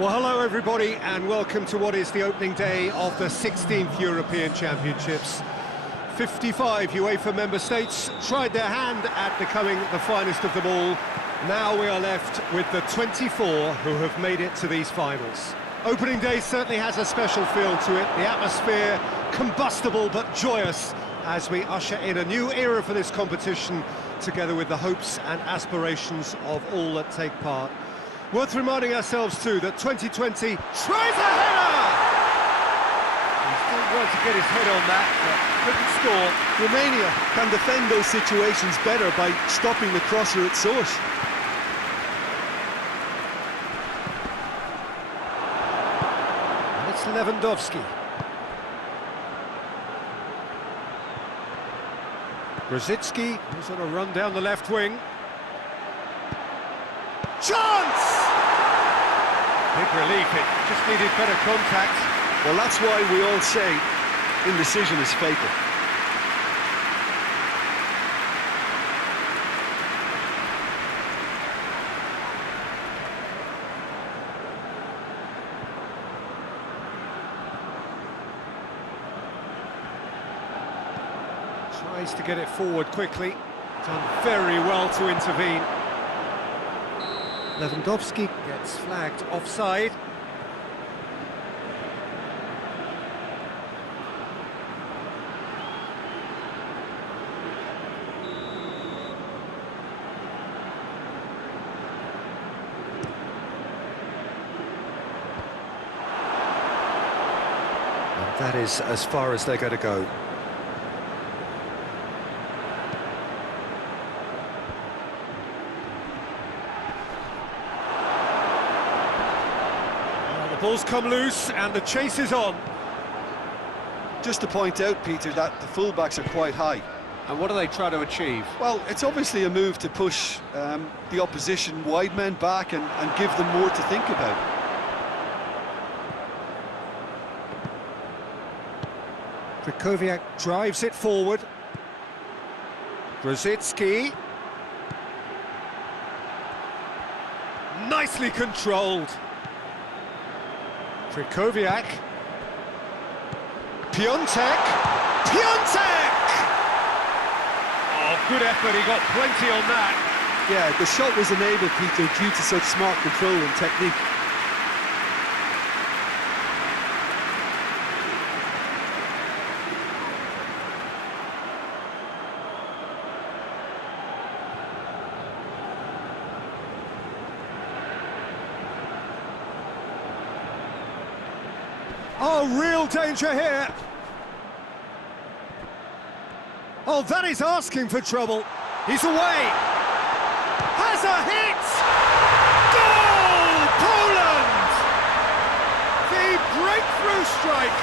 Well, hello everybody, and welcome to what is the opening day of the 16th European Championships. 55 UEFA member states tried their hand at becoming the finest of them all. Now we are left with the 24 who have made it to these finals. Opening day certainly has a special feel to it. The atmosphere, combustible but joyous, as we usher in a new era for this competition, together with the hopes and aspirations of all that take part. Worth reminding ourselves too that 2020 tries a header! He still wants to get his head on that, but couldn't score. Romania can defend those situations better by stopping the crosser at source. And it's Lewandowski. Grzycki is on a run down the left wing. Chance! Big relief, it just needed better contact. Well, that's why we all say indecision is fatal. Tries to get it forward quickly. Done very well to intervene. Lewandowski gets flagged offside. And that is as far as they're going to go. Ball's come loose and the chase is on. Just to point out, Peter, that the fullbacks are quite high. And what do they try to achieve? Well, it's obviously a move to push the opposition wide men back and give them more to think about. Krychowiak drives it forward. Grzycki. Nicely controlled. Krychowiak. Piontek! Oh, good effort, he got plenty on that. Yeah, the shot was enabled, Peter, due to such smart control and technique. Oh, real danger here. Oh, that is asking for trouble. He's away. Has a hit! Goal! Poland! The breakthrough strike.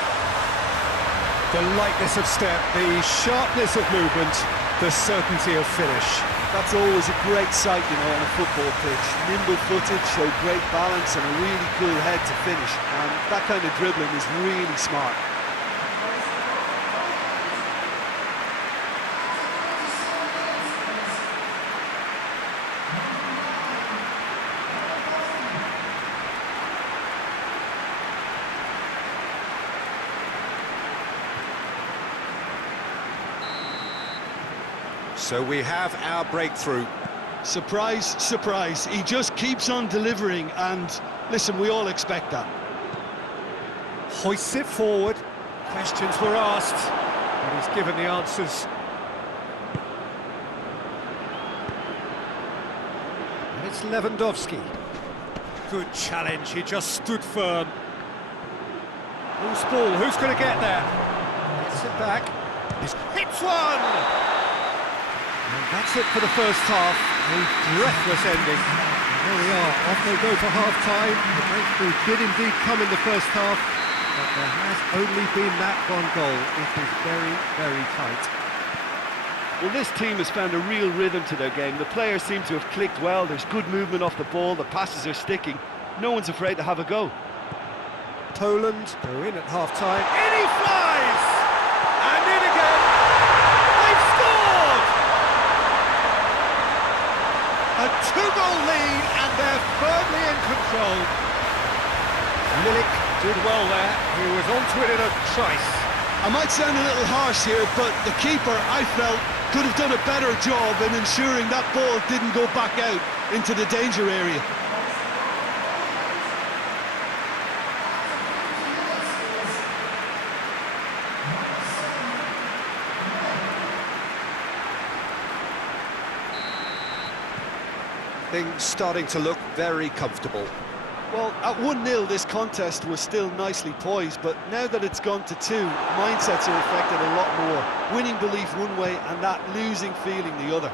The lightness of step, the sharpness of movement, the certainty of finish. That's always a great sight, you know, on a football pitch. Nimble-footed, show great balance and a really cool head to finish. And that kind of dribbling is really smart. So we have our breakthrough. Surprise, surprise. He just keeps on delivering, and listen, we all expect that. Hoists it forward. Questions were asked, and he's given the answers. And it's Lewandowski. Good challenge, he just stood firm. Loose ball, who's going to get there? Gets it back. He's hits one! And that's it for the first half. A breathless ending. There we are, off they go for half-time. The breakthrough did indeed come in the first half, but there has only been that one goal. It is very, very tight. Well, this team has found a real rhythm to their game. The players seem to have clicked well. There's good movement off the ball. The passes are sticking. No one's afraid to have a go. Poland go in at half-time. In he flies! And in again! They've scored! A two-goal lead, and they're firmly in control. Milik did well there. He was onto it in a trice. I might sound a little harsh here, but the keeper, I felt, could have done a better job in ensuring that ball didn't go back out into the danger area. Things starting to look very comfortable. Well, at 1-0 this contest was still nicely poised, but now that it's gone to 2, mindsets are affected a lot more. Winning belief one way and that losing feeling the other.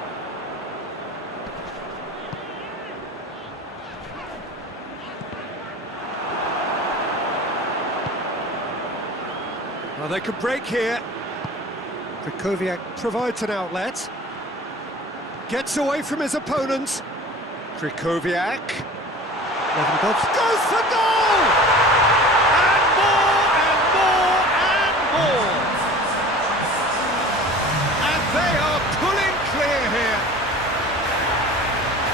Well, they could break here. Krychowiak provides an outlet. Gets away from his opponent. Krychowiak. Lewandowski goes for goal! And more, and more, and more! And they are pulling clear here.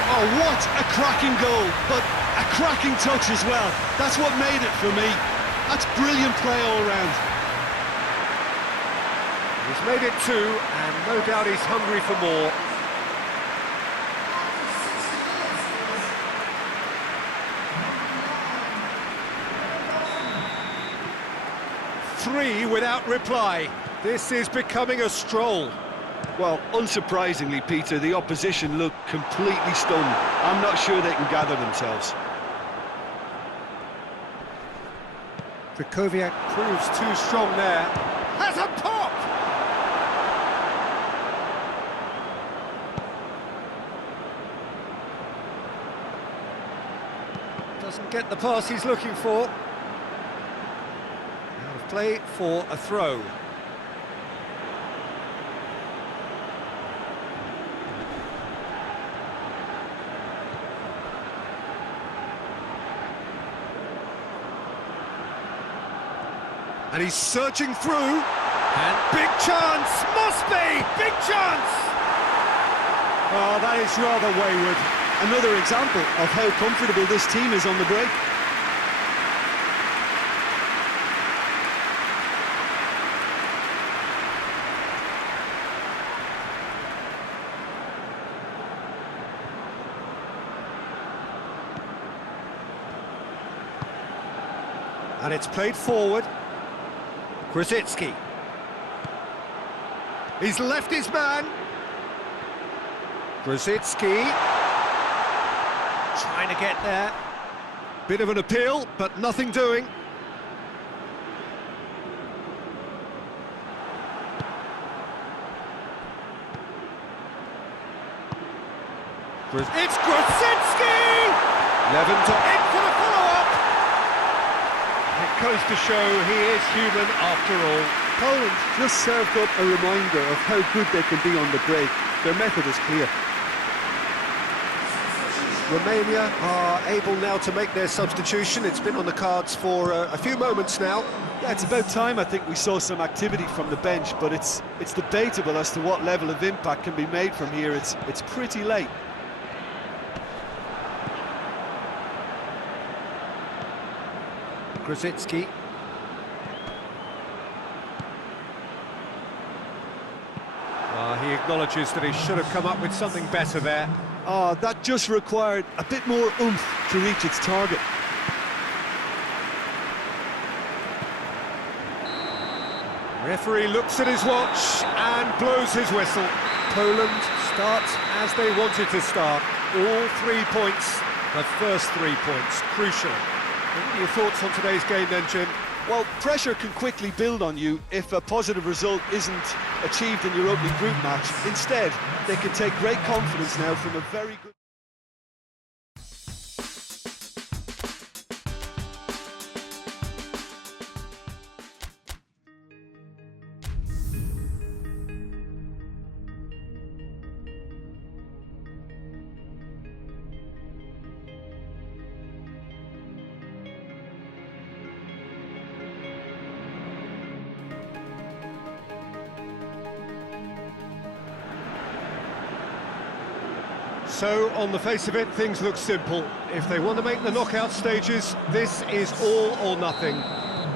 Oh, what a cracking goal, but a cracking touch as well. That's what made it for me. That's brilliant play all round. He's made it 2, and no doubt he's hungry for more. Three without reply. This is becoming a stroll. Well, unsurprisingly, Peter, the opposition look completely stunned. I'm not sure they can gather themselves. Krychowiak proves too strong there. Has a pop! Doesn't get the pass he's looking for. Play for a throw. And he's searching through. And big chance! Must be! Big chance! Oh, that is rather wayward. Another example of how comfortable this team is on the break. And it's played forward. Grosicki. He's left his man. Grosicki. Trying to get there. Bit of an appeal, but nothing doing. It's Grosicki! Lewandowski in for the follow-up! It goes to show he is human after all. Poland just served up a reminder of how good they can be on the break. Their method is clear. Romania are able now to make their substitution. It's been on the cards for a few moments now. Yeah, it's about time I think we saw some activity from the bench, but it's debatable as to what level of impact can be made from here. It's pretty late. Grosicki. He acknowledges that he should have come up with something better there. Oh, that just required a bit more oomph to reach its target. Referee looks at his watch and blows his whistle. Poland starts as they wanted to start. All 3 points, the first 3 points, crucial. What are your thoughts on today's game then, Jim? Well, pressure can quickly build on you if a positive result isn't achieved in your opening group match. Instead, they can take great confidence now from a very good... So, on the face of it, things look simple. If they want to make the knockout stages, this is all or nothing.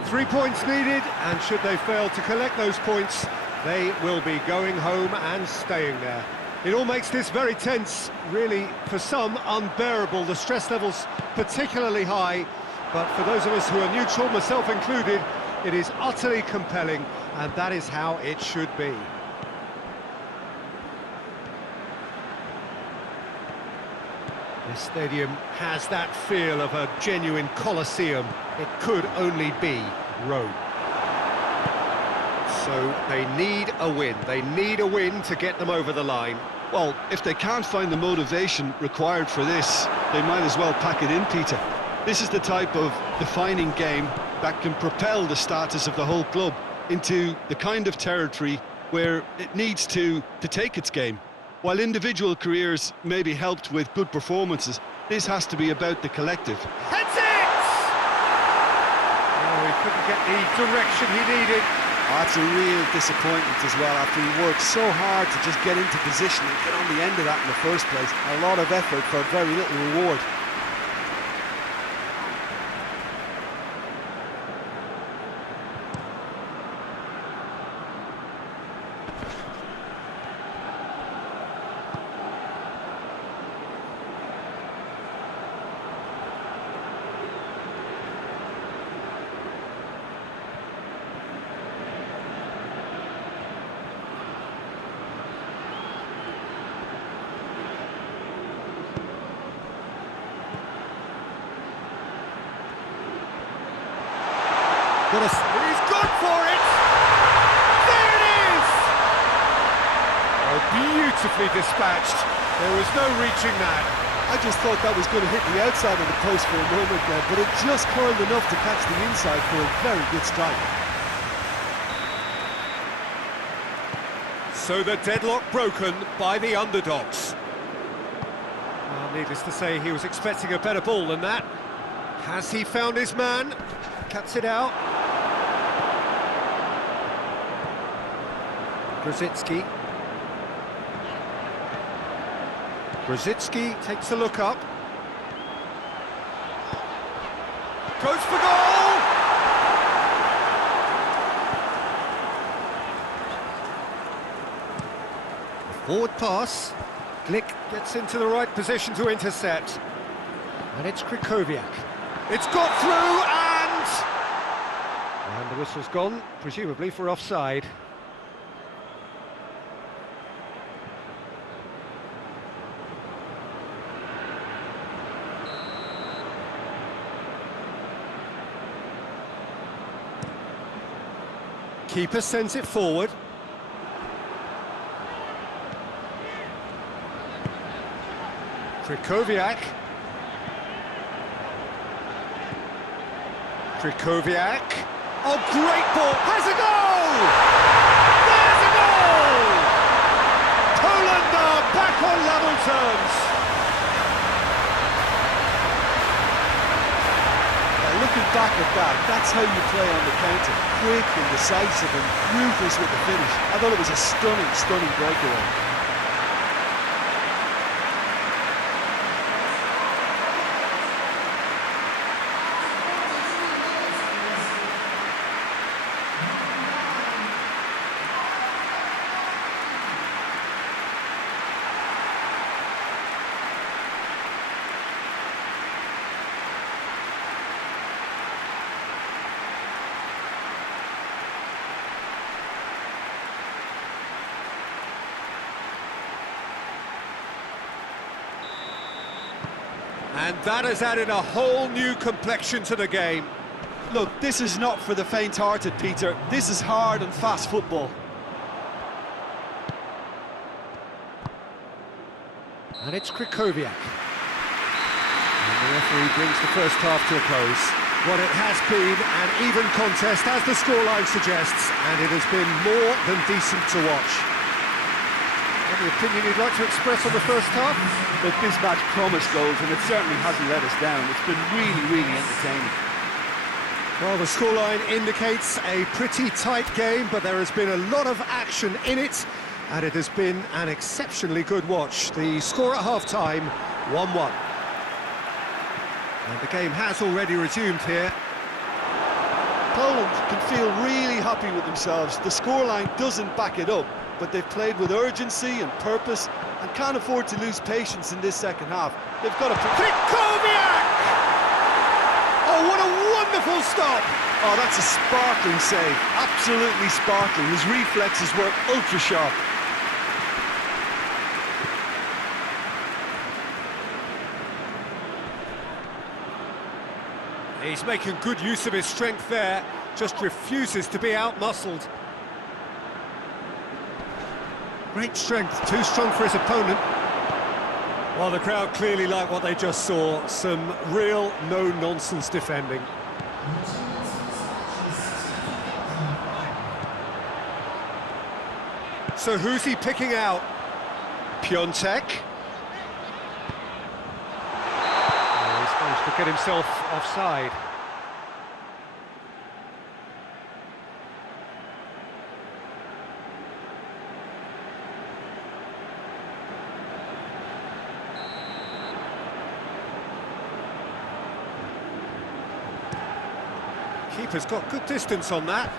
3 points needed, and should they fail to collect those points, they will be going home and staying there. It all makes this very tense, really, for some, unbearable. The stress level's particularly high, but for those of us who are neutral, myself included, it is utterly compelling, and that is how it should be. This stadium has that feel of a genuine Colosseum. It could only be Rome. So they need a win. They need a win to get them over the line. Well, if they can't find the motivation required for this, they might as well pack it in, Peter. This is the type of defining game that can propel the status of the whole club into the kind of territory where it needs to take its game. While individual careers may be helped with good performances, this has to be about the collective. Heads it! Oh, he couldn't get the direction he needed. That's a real disappointment as well, after he worked so hard to just get into position and get on the end of that in the first place. A lot of effort for very little reward. He's good for it! There it is! Oh, beautifully dispatched. There was no reaching that. I just thought that was going to hit the outside of the post for a moment there, but it just curled enough to catch the inside for a very good strike. So the deadlock broken by the underdogs. Well, needless to say, he was expecting a better ball than that. Has he found his man? Cuts it out. Grzycki. Grzycki takes a look up. Goes for goal! Forward pass. Glick gets into the right position to intercept. And it's Krychowiak. It's got through, and the whistle's gone, presumably for offside. Keeper sends it forward. Krychowiak. Krychowiak. Oh, great ball! Has a goal! There's a goal! Poland are back on level terms. Looking back at that, that's how you play on the counter. Quick and decisive and ruthless with the finish. I thought it was a stunning, stunning breakaway. And that has added a whole new complexion to the game. Look, this is not for the faint-hearted, Peter. This is hard and fast football. And it's Krychowiak. And the referee brings the first half to a close. What it has been an even contest, as the scoreline suggests, and it has been more than decent to watch. Any opinion you'd like to express on the first half? Look, this match promised goals, and it certainly hasn't let us down. It's been really, really entertaining. Well, the scoreline indicates a pretty tight game, but there has been a lot of action in it, And it has been an exceptionally good watch. The score at half-time, 1-1. And the game has already resumed here. Poland can feel really happy with themselves. The scoreline doesn't back it up, but they've played with urgency and purpose and can't afford to lose patience in this second half. They've got to... Krychowiak! Oh, what a wonderful stop! Oh, that's a sparkling save. Absolutely sparkling. His reflexes were ultra-sharp. He's making good use of his strength there, just refuses to be out-muscled. Great strength, too strong for his opponent. Well, the crowd clearly like what they just saw. Some real no-nonsense defending. So who's he picking out? Piontek. He's managed to get himself offside. Keeper's got good distance on that.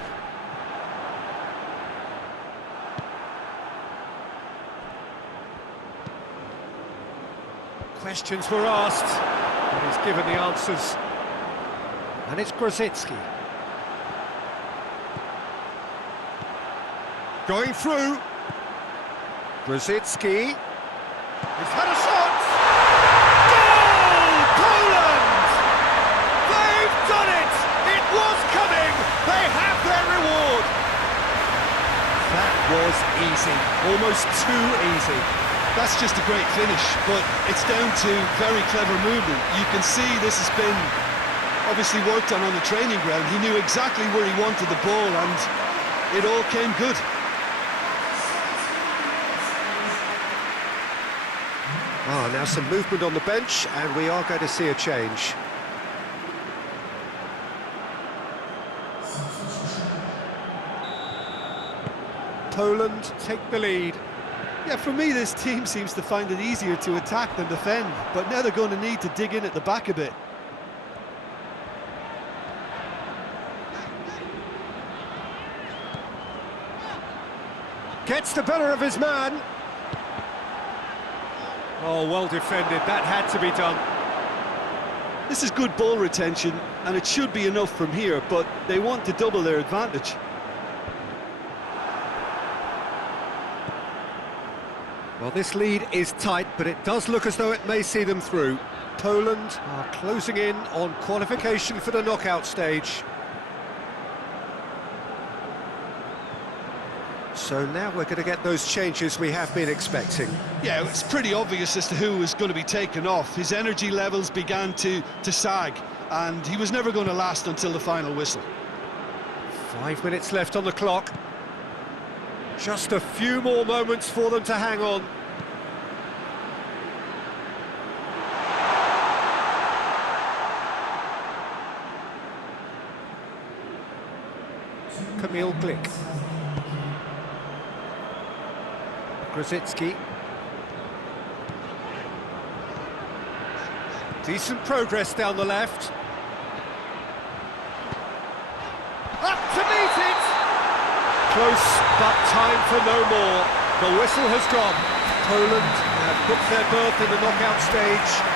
Questions were asked, but he's given the answers. And it's Grosicki. Going through. Grosicki. He's had a shot! Goal! Poland! They've done it! It was coming! They have their reward! That was easy. Almost too easy. That's just a great finish, but it's down to very clever movement. You can see this has been obviously worked on the training ground. He knew exactly where he wanted the ball and it all came good. Ah, now some movement on the bench and we are going to see a change. Poland take the lead. Yeah, for me, this team seems to find it easier to attack than defend, but now they're going to need to dig in at the back a bit. Gets the better of his man. Oh, well defended. That had to be done. This is good ball retention, and it should be enough from here, but they want to double their advantage. Well, this lead is tight, but it does look as though it may see them through. Poland are closing in on qualification for the knockout stage. So now we're going to get those changes we have been expecting. Yeah, it's pretty obvious as to who was going to be taken off. His energy levels began to sag, and he was never going to last until the final whistle. 5 minutes left on the clock. Just a few more moments for them to hang on. Kamil Glik. Grosicki. Decent progress down the left. Up to meet it! Close, but time for no more. The whistle has gone. Poland have booked their berth in the knockout stage.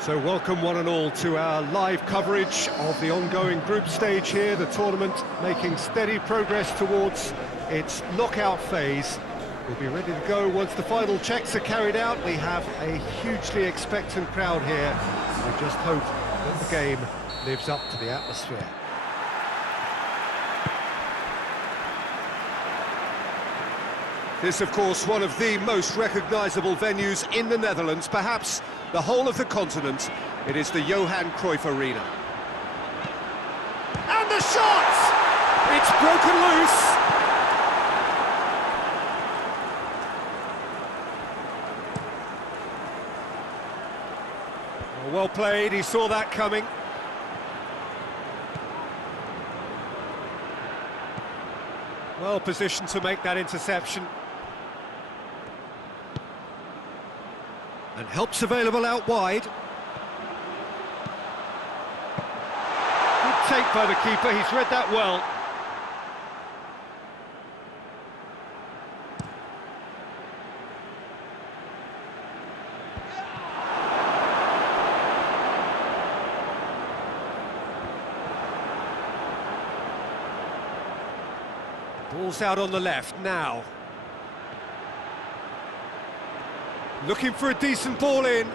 So welcome one and all to our live coverage of the ongoing group stage here, the tournament making steady progress towards its knockout phase. We'll be ready to go once the final checks are carried out. We have a hugely expectant crowd here. We just hope that the game lives up to the atmosphere. This, of course, one of the most recognisable venues in the Netherlands, perhaps the whole of the continent. It is the Johan Cruyff Arena. And the shot! It's broken loose. Well played, he saw that coming. Well positioned to make that interception. And help's available out wide. Good take by the keeper, he's read that well. Ball's out on the left now. Looking for a decent ball in.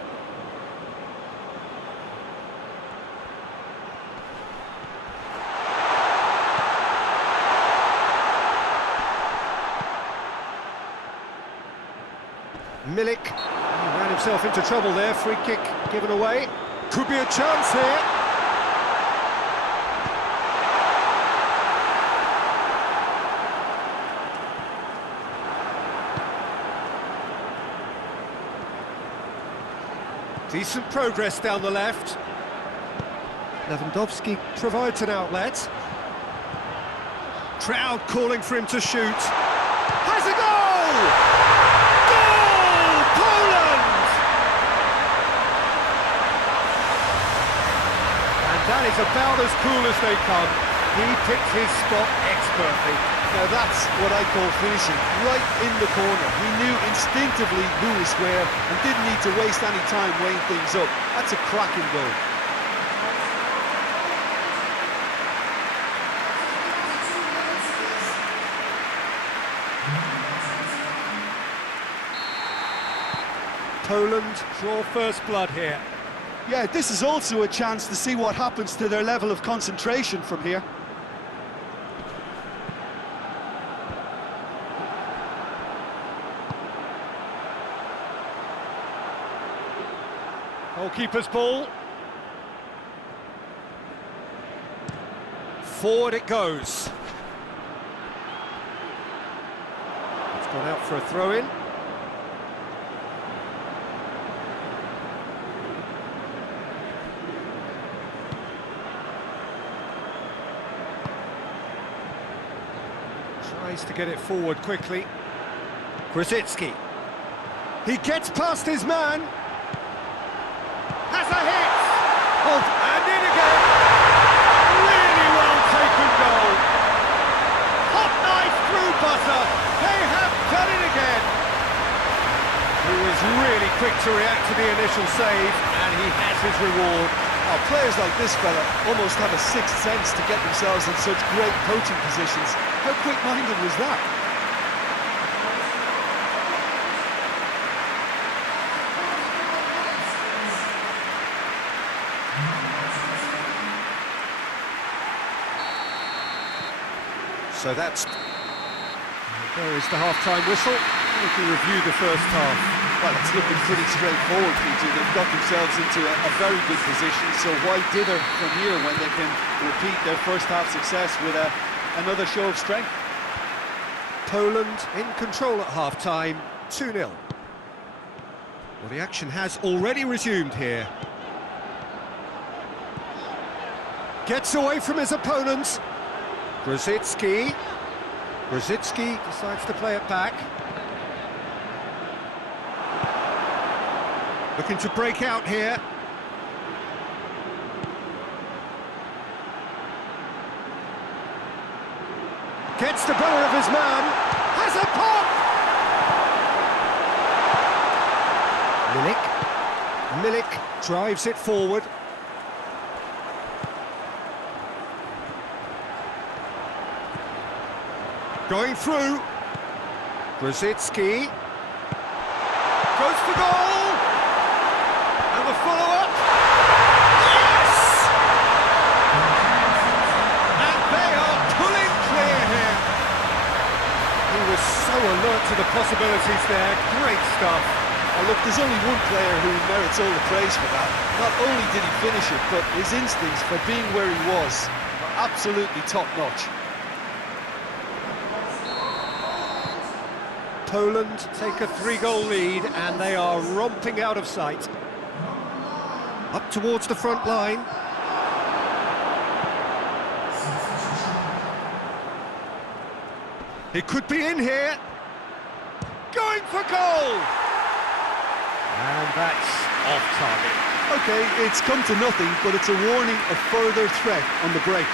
Milik, he ran himself into trouble there, free kick given away. Could be a chance here. Decent progress down the left. Lewandowski provides an outlet. Crowd calling for him to shoot. Has a goal! Goal! Poland! And that is about as cool as they come. He picked his spot expertly. Now that's what I call finishing, right in the corner. He knew instinctively who was where and didn't need to waste any time weighing things up. That's a cracking goal. Poland draw first blood here. Yeah, this is also a chance to see what happens to their level of concentration from here. Goalkeeper's ball. Forward it goes. It's gone out for a throw-in. Tries to get it forward quickly. Grosicki. He gets past his man. Has a hit! Oh, and in again! Really well taken goal! Hot knife through butter! They have done it again! He was really quick to react to the initial save, and he has his reward. Oh, players like this fella almost have a sixth sense to get themselves in such great coaching positions. How quick-minded was that? So that's... There is the half-time whistle. We can review the first half. Well, it's looking pretty straightforward, Peter. They've got themselves into a very good position, so why dither from here when they can repeat their first half success with another show of strength? Poland in control at half-time, 2-0. Well, the action has already resumed here. Gets away from his opponents. Grosicki decides to play it back. Looking to break out here. Gets the better of his man. Has a pop! Milik drives it forward. Going through. Grosicki. Goes for goal! And the follow-up. Yes! And they are pulling clear here. He was so alert alert to the possibilities there. Great stuff. Look, there's only one player who merits all the praise for that. Not only did he finish it, but his instincts for being where he was are absolutely top-notch. Poland take a 3-goal lead, and they are romping out of sight. Up towards the front line. He could be in here. Going for goal! And that's off target. OK, it's come to nothing, but it's a warning of further threat on the break.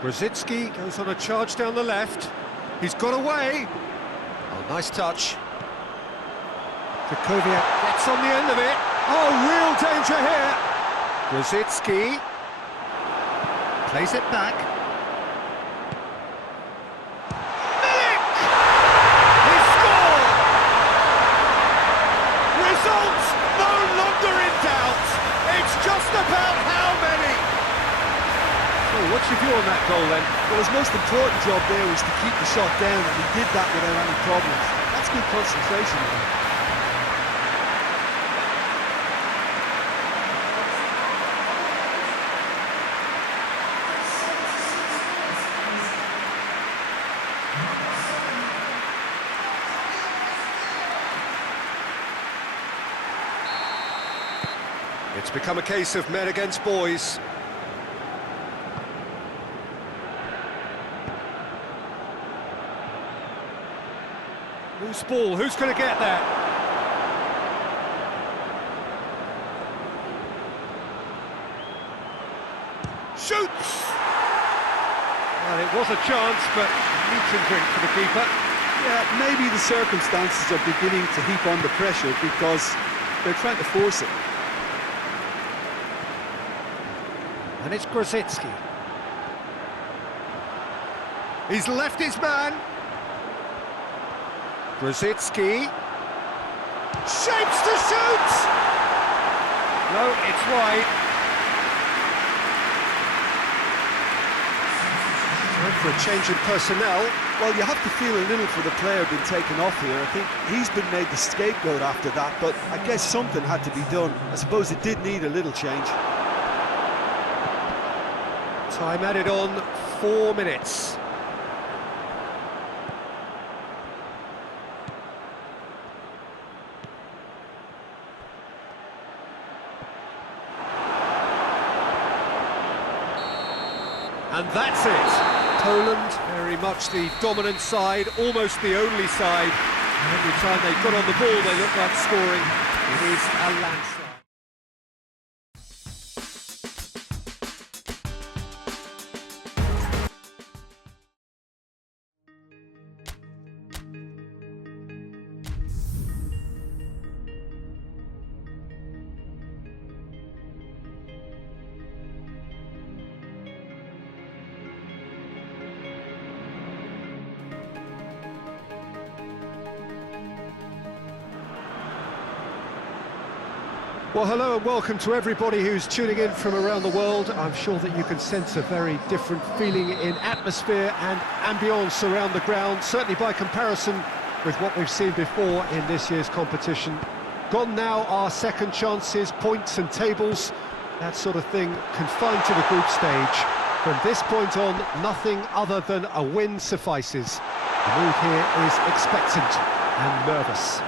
Grzycki goes on a charge down the left. He's got away. Oh, nice touch. Krychowiak gets on the end of it. Oh, real danger here. Grzycki plays it back. Milik! He scored! Result no longer in doubt. It's just about how many. So what's your view on that goal then? Well, his most important job there was to keep the shot down, and he did that without any problems. That's good concentration, man. It's become a case of men against boys. Loose ball, who's going to get that? Shoots! Well, it was a chance, but meat and drink for the keeper. Yeah, maybe the circumstances are beginning to heap on the pressure because they're trying to force it. And it's Grzycki. He's left his man. Grzycki shapes to shoot! No, it's wide. Time for a change in personnel. Well, you have to feel a little for the player being taken off here. I think he's been made the scapegoat after that, but I guess something had to be done. I suppose it did need a little change. Time added on, 4 minutes. And that's it. Poland, very much the dominant side, almost the only side. Every time they got on the ball, they looked like scoring. It is a landslide. Well, hello and welcome to everybody who's tuning in from around the world. I'm sure that you can sense a very different feeling in atmosphere and ambience around the ground, certainly by comparison with what we've seen before in this year's competition. Gone now are second chances, points and tables, that sort of thing confined to the group stage. From this point on, nothing other than a win suffices. The mood here is expectant and nervous.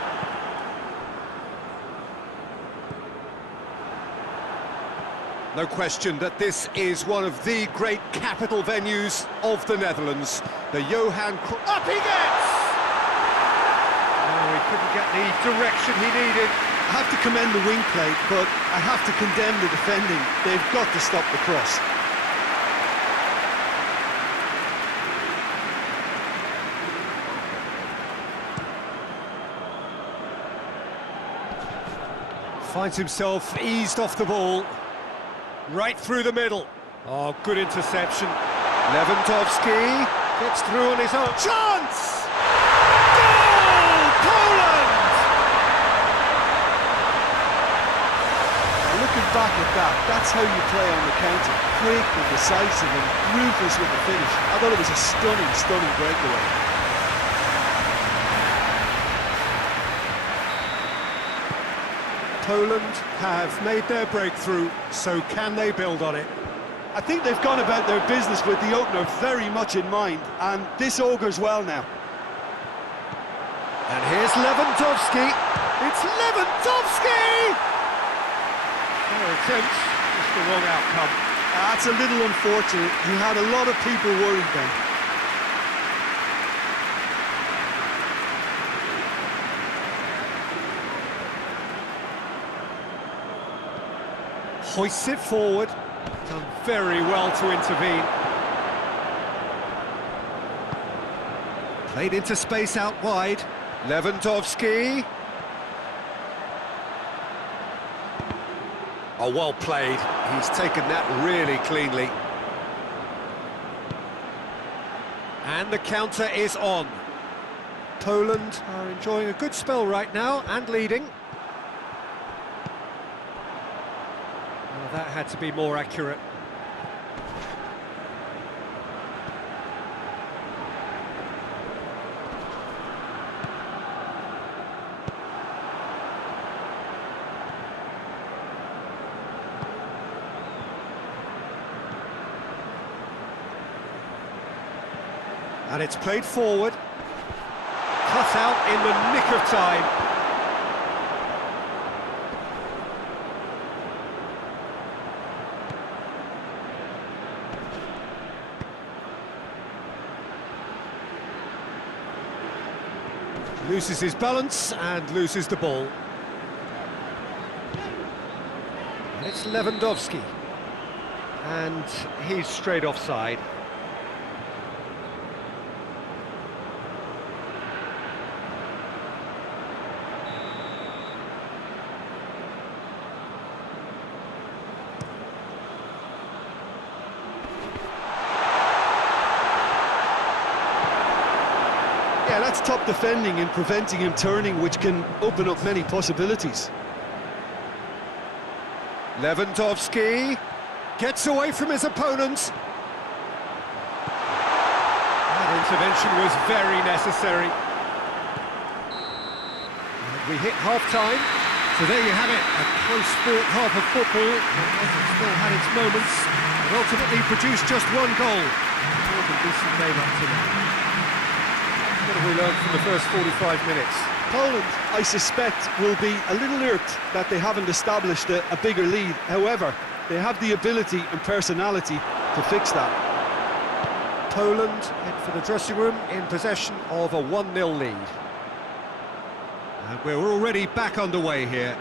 No question that this is one of the great capital venues of the Netherlands. The Johan Cruyff... Up he gets! Oh, he couldn't get the direction he needed. I have to commend the wing play, but I have to condemn the defending. They've got to stop the cross. Finds himself eased off the ball. Right through the middle. Oh, good interception. Lewandowski gets through on his own. Chance! Goal! Poland! back at that. That's how you play on the counter. Quick and decisive and ruthless with the finish. I thought it was a stunning, stunning breakaway. Poland have made their breakthrough, so can they build on it? I think they've gone about their business with the opener very much in mind, and this augurs well now. And here's Lewandowski. It's Lewandowski! Fair attempt, just the wrong outcome. That's a little unfortunate. He had a lot of people worried then. Hoists it forward. Done very well to intervene. Played into space out wide. Lewandowski. Oh, well played. He's taken that really cleanly. And the counter is on. Poland are enjoying a good spell right now and leading. Well, that had to be more accurate. And it's played forward. Cut out in the nick of time. Loses his balance and loses the ball. And it's Lewandowski. And he's straight offside. Yeah, that's top defending and preventing him turning, which can open up many possibilities. Lewandowski gets away from his opponents. That intervention was very necessary. And we hit half-time, so there you have it. A close-fought half of football, but it still had its moments, and ultimately produced just one goal. More than decent game up to now. What have we learned from the first 45 minutes? Poland, I suspect, will be a little irked that they haven't established a bigger lead. However, they have the ability and personality to fix that. Poland head for the dressing room in possession of a 1-0 lead. And we're already back underway here.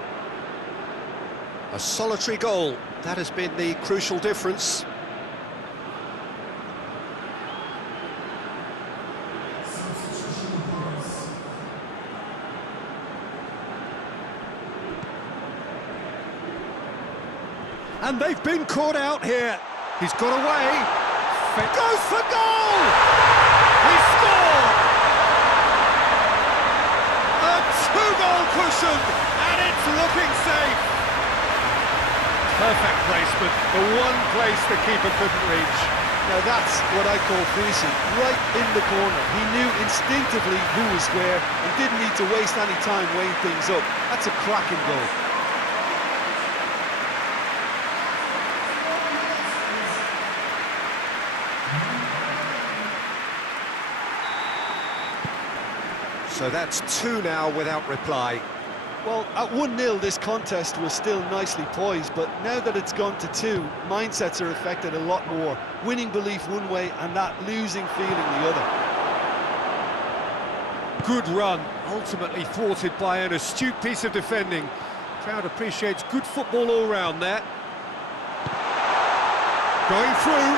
A solitary goal, that has been the crucial difference. And they've been caught out here. He's got away. Goes for goal! He scored! A 2-goal cushion, and it's looking safe. Perfect placement, the one place the keeper couldn't reach. Now that's what I call finishing, right in the corner. He knew instinctively who was where and didn't need to waste any time weighing things up. That's a cracking goal. So that's 2 now without reply. Well, at 1-0 this contest was still nicely poised, but now that it's gone to 2, mindsets are affected a lot more. Winning belief one way and that losing feeling the other. Good run, ultimately thwarted by an astute piece of defending. Crowd appreciates good football all round there. Going through.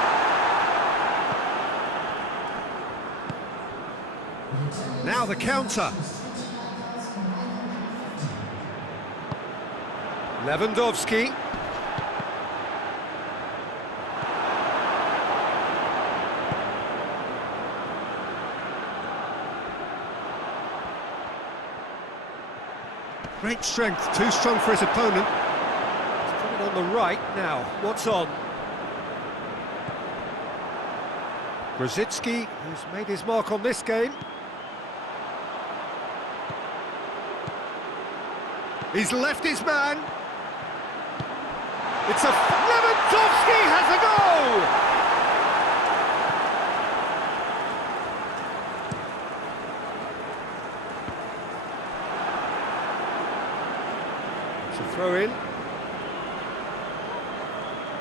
Now the counter. Lewandowski. Great strength, too strong for his opponent. He's put it on on the right now. What's on? Grosicki, who's made his mark on this game. He's left his man. It's a... Lewandowski has a goal! It's a throw in.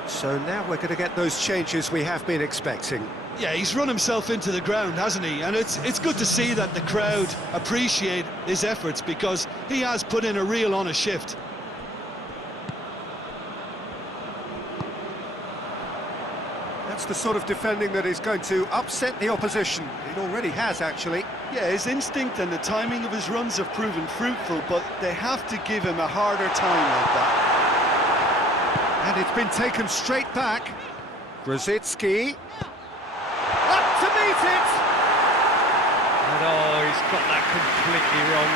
So now we're going to get those changes we have been expecting. Yeah, he's run himself into the ground, hasn't he? And it's good to see that the crowd appreciate his efforts, because he has put in a real honest shift. That's the sort of defending that is going to upset the opposition. It already has, actually. Yeah, his instinct and the timing of his runs have proven fruitful, but they have to give him a harder time like that. And it's been taken straight back. Grosicki. Up to meet it! And oh, he's got that completely wrong.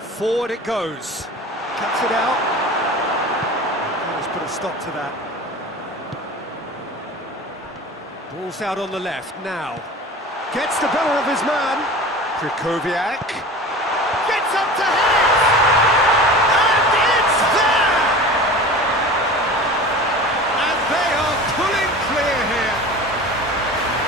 Forward it goes. Cuts it out. Let's put a stop to that. Ball's out on the left now. Gets the better of his man. Krychowiak. Gets up to hit! And it's there! And they are pulling clear here.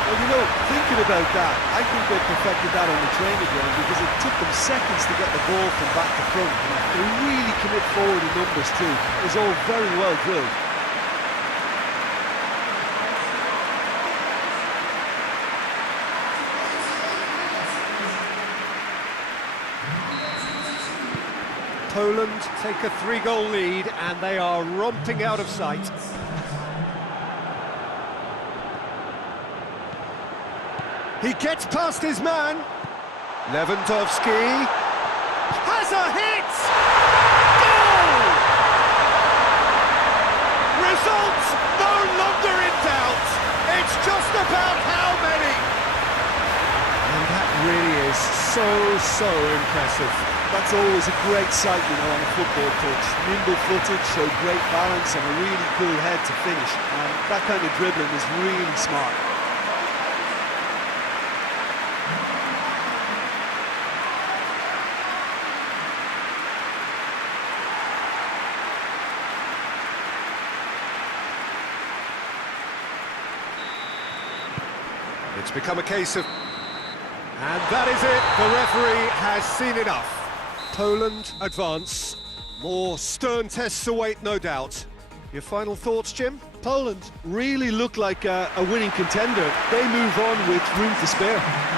Well, you know, thinking about that, I think they perfected that on the training ground, because it took them seconds to get the ball from back to front. They really commit forward in numbers too. It was all very well drilled. Poland take a 3-goal lead, and they are romping out of sight. He gets past his man. Lewandowski has a hit! Goal! Results no longer in doubt. It's just about how many. And that really is so impressive. That's always a great sight, you know, on a football pitch. Nimble-footed, showed great balance and a really cool head to finish. And that kind of dribbling is really smart. It's become a case of... And that is it. The referee has seen enough. Poland advance. More stern tests await, no doubt. Your final thoughts, Jim? Poland really look like a winning contender. They move on with room to spare.